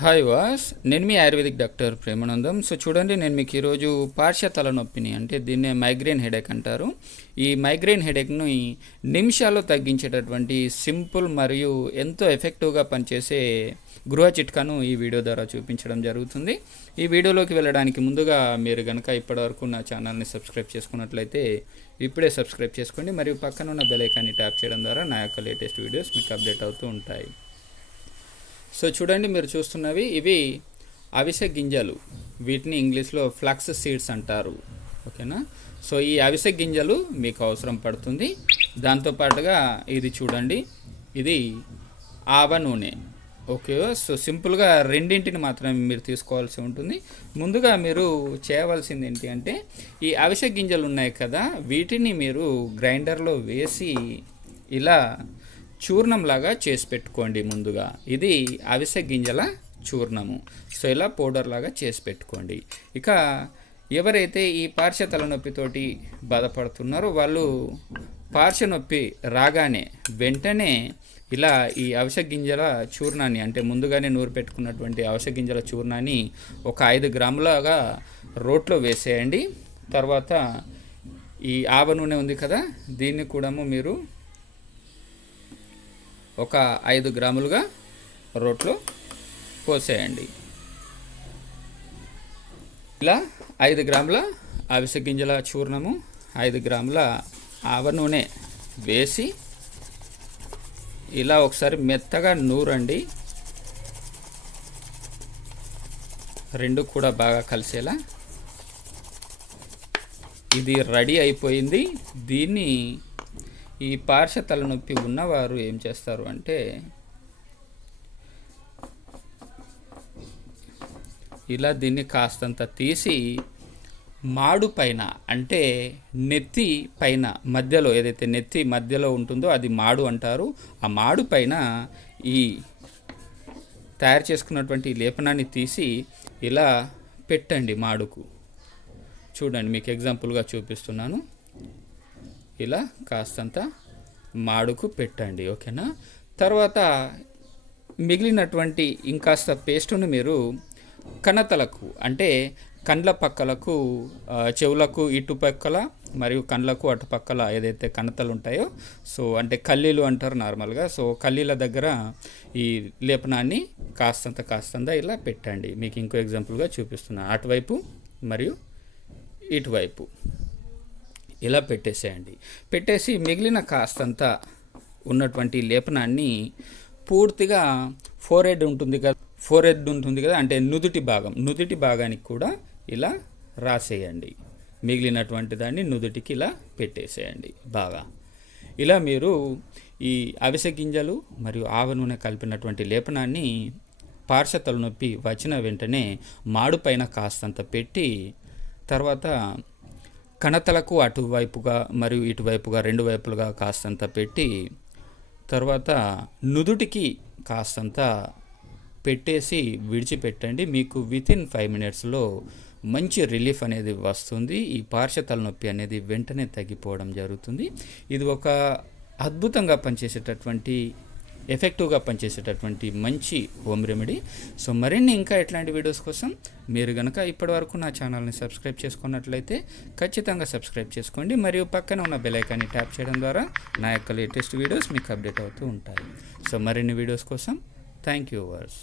Hi వాస్ నేను మీ ఆయుర్వేదిక్ డాక్టర్ ప్రేమానందం. సో చూడండి నేను మీకు ఈరోజు పార్శ్వ తలనొప్పిని అంటే దీన్నే మైగ్రేన్ హెడేక్ అంటారు. ఈ మైగ్రేన్ హెడేక్ను నిమిషాల్లో తగ్గించేటటువంటి సింపుల్ మరియు ఎంతో ఎఫెక్టివ్గా పనిచేసే గృహ చిట్కాను ఈ వీడియో ద్వారా చూపించడం జరుగుతుంది. ఈ వీడియోలోకి వెళ్ళడానికి ముందుగా మీరు కనుక ఇప్పటివరకు నా ఛానల్ని సబ్స్క్రైబ్ చేసుకున్నట్లయితే ఇప్పుడే సబ్స్క్రైబ్ చేసుకోండి. మరియు పక్కన ఉన్న బెల్ ఐకాన్ని ట్యాప్ చేయడం ద్వారా నా యొక్క లేటెస్ట్ వీడియోస్ మీకు అప్డేట్ అవుతూ ఉంటాయి. సో చూడండి మీరు చూస్తున్నవి ఇవి అవిసె గింజలు. వీటిని ఇంగ్లీష్లో ఫ్లక్స్ సీడ్స్ అంటారు. ఓకేనా? సో ఈ అవిసె గింజలు మీకు అవసరం పడుతుంది. దాంతోపాటుగా ఇది చూడండి. ఇది ఆవ నూనె. ఓకే? సో సింపుల్గా రెండింటిని మాత్రమే మీరు తీసుకోవాల్సి ఉంటుంది. ముందుగా మీరు చేయవలసింది ఏంటి అంటే ఈ అవిసె గింజలు ఉన్నాయి కదా వీటిని మీరు గ్రైండర్లో వేసి ఇలా చూర్ణంలాగా చేసి పెట్టుకోండి ముందుగా. ఇది అవిసె గింజల చూర్ణము. సో ఇలా పౌడర్ లాగా చేసి పెట్టుకోండి. ఇక ఎవరైతే ఈ పార్శ్వ తలనొప్పితోటి బాధపడుతున్నారో వాళ్ళు పార్శ్వ నొప్పి రాగానే వెంటనే ఇలా ఈ అవిసె గింజల చూర్ణాన్ని అంటే ముందుగానే నూరు పెట్టుకున్నటువంటి అవిసె గింజల చూర్ణాన్ని ఒక ఐదు గ్రాములాగా రోట్లో వేసేయండి. తర్వాత ఈ ఆవ నూనె ఉంది కదా దీన్ని కూడా మీరు ఒక ఐదు గ్రాములుగా రోట్లో పోసేయండి. ఇలా ఐదు గ్రాముల అవిసె గింజల చూర్ణము ఐదు గ్రాముల ఆవ నూనె వేసి ఇలా ఒకసారి మెత్తగా నూరండి. రెండు కూడా బాగా కలిసేలా. ఇది రెడీ అయిపోయింది. దీన్ని ఈ పార్శ్వ తలనొప్పి ఉన్నవారు ఏం చేస్తారు అంటే ఇలా దీన్ని కాస్తంత తీసి మాడు పైన అంటే నెత్తి పైన మధ్యలో ఏదైతే నెత్తి మధ్యలో ఉంటుందో అది మాడు అంటారు. ఆ మాడు పైన ఈ తయారు చేసుకున్నటువంటి లేపనాన్ని తీసి ఇలా పెట్టండి మాడుకు. చూడండి మీకు ఎగ్జాంపుల్గా చూపిస్తున్నాను. ఇలా కాస్తంత మాడుకు పెట్టండి ఓకేనా? తర్వాత మిగిలినటువంటి ఇంకాస్త పేస్టును మీరు కణతలకు అంటే కండ్ల పక్కలకు చెవులకు ఇటుపక్కల మరియు కండ్లకు అటుపక్కల ఏదైతే కణతలు ఉంటాయో సో అంటే కల్లీలు అంటారు నార్మల్గా సో కల్లీల దగ్గర ఈ లేపనాన్ని కాస్తంత కాస్తంత ఇలా పెట్టండి. మీకు ఇంకో ఎగ్జాంపుల్గా చూపిస్తున్నాను అటువైపు మరియు ఇటువైపు. ఇలా పెట్టేసేయండి. పెట్టేసి మిగిలిన కాస్తంత ఉన్నటువంటి లేపనాన్ని పూర్తిగా ఫోర్ హెడ్ ఉంటుంది కదా ఫోర్ హెడ్ ఉంటుంది కదా అంటే నుదుటి భాగం నుదుటి భాగానికి కూడా ఇలా రాసేయండి. మిగిలినటువంటి దాన్ని నుదుటికి ఇలా పెట్టేసేయండి బాగా. ఇలా మీరు ఈ అవిసె గింజలు మరియు ఆవ నూనె కలిపినటువంటి లేపనాన్ని పార్శ్వ తలనొప్పి వచ్చిన వెంటనే మాడు పైన కాస్తంత పెట్టి తర్వాత కణతలకు అటువైపుగా మరియు ఇటువైపుగా రెండు వైపులుగా కాస్తంత పెట్టి తర్వాత నుదుటికి కాస్తంత పెట్టేసి విడిచిపెట్టండి. మీకు వితిన్ ఫైవ్ మినిట్స్లో మంచి రిలీఫ్ అనేది వస్తుంది. ఈ పార్శ్వ తలనొప్పి అనేది వెంటనే తగ్గిపోవడం జరుగుతుంది. ఇది ఒక అద్భుతంగా పనిచేసేటటువంటి ఎఫెక్టివ్గా పనిచేసేటటువంటి మంచి హోమ్ రెమెడీ. సో మరిన్ని ఇంకా ఇట్లాంటి వీడియోస్ కోసం మీరు కనుక ఇప్పటివరకు నా ఛానల్ని సబ్స్క్రైబ్ చేసుకున్నట్లయితే ఖచ్చితంగా సబ్స్క్రైబ్ చేసుకోండి. మరియు పక్కన ఉన్న బెలైకాన్ని ట్యాప్ చేయడం ద్వారా నా యొక్క లేటెస్ట్ వీడియోస్ మీకు అప్డేట్ అవుతూ ఉంటాయి. సో మరిన్ని వీడియోస్ కోసం థ్యాంక్ యూ వర్స్